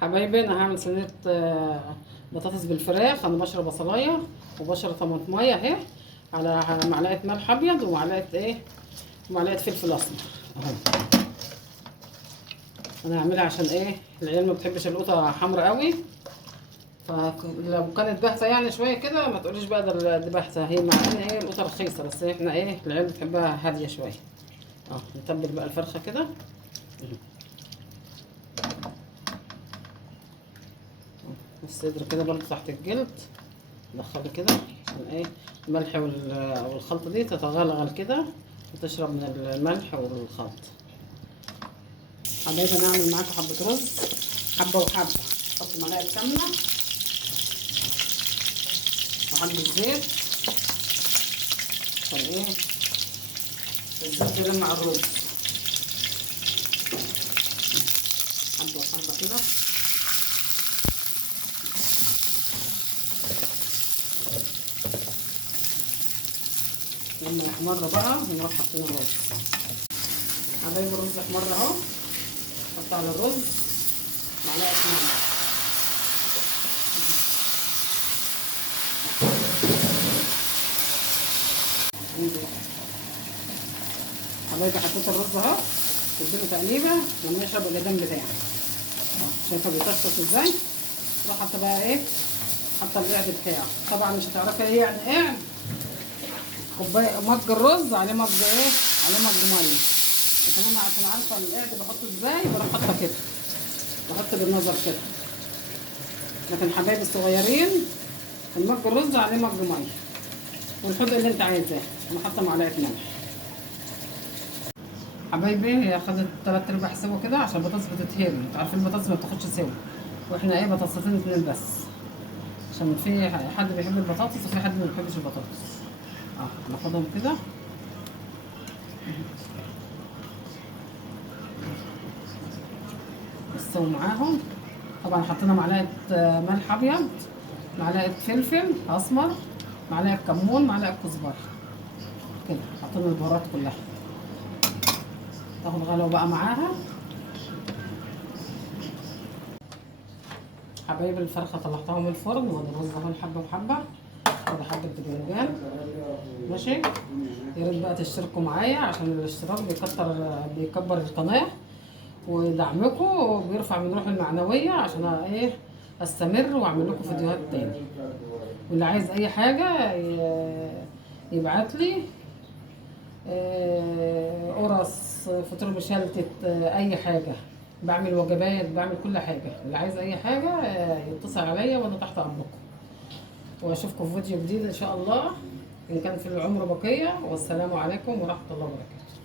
حبايبي انا هعمل صينيه بطاطس بالفراخ. انا بشرب بصلايه وبشرب طماطميه اهي، على معلقه ملح ابيض ومعلقه ومعلقه فلفل اسمر اهو. انا هعملها عشان العيال ما بتحبش القوطه حمرا قوي، فلو كانت باهته يعني شويه كده ما تقوليش بقى دي باهته، هي مع ان القوطه رخيصه، بس احنا العيال بتحبها هاديه شويه. نتبل بقى الفرخه كده. الصدر كده برضو تحت الجلد ندخله كده عشان الملح والخلطة دي تتغلغل كده وتشرب من الملح والخلط. حبايبي انا اعمل معاكم حبة رز، حبة وحبة. احط معلقة سمنة وحبة زيت عشان الزيت يلمع الرز. حبة وحبة كده. لما يحمر بقى نروح حاطين الرز. حبايبي الرز احمر اهو، حط على الرز معلقه ملح. حبايبي حطيت الرز اهو، اديله تقليبه لما يشرب اللبن بتاعه. شايفه بيطشطش ازاي؟ تروح حاطه بقى حاطه القعد بتاعه. طبعا مش هتعرفي يعني قعد كوبايه مج الرز عليه مج عليه مج ميه، لكن انا عشان عارفه القعد بحطه ازاي بروح حاطه كده، بحط بالنظر كده. لكن حبايبي الصغيرين المج الرز عليه مج ميه، والحدق اللي انت عايزاه. انا حاطه معلقه ملح. حبايبي هي خدت 3/4 سوا كده عشان البطاطس بتتهري. انتوا عارفين البطاطس ما بتاخدش سوا، واحنا بطاطستين 2 بس، عشان في حد بيحب البطاطس وفي حد ما بيحبش البطاطس. ناخدهم كده نستوي معاهم. طبعا حطينا معلقه ملح ابيض، معلقه فلفل اسمر، معلقه كمون، معلقه كزبره كده. حطينا البهارات كلها تاخد غلوه بقى معاها. حبايب الفرخه طلعتها من الفرن وادي الرز اهو حبه وحبه. وادي حبه باذنجان ماشي. يا ريت بقى تشتركوا معايا عشان الاشتراك بيكبر القناه ودعمكم وبيرفع من روحي المعنويه، عشان استمر واعمل لكم فيديوهات تاني. واللي عايز اي حاجه يبعت لي قرص، فطير مشلتت، اي حاجه. بعمل وجبات، بعمل كل حاجه. اللي عايز اي حاجه يتصل عليا وانا تحت امركم. واشوفكم في فيديو جديد ان شاء الله ان كان في العمر بقيه. والسلام عليكم ورحمه الله وبركاته.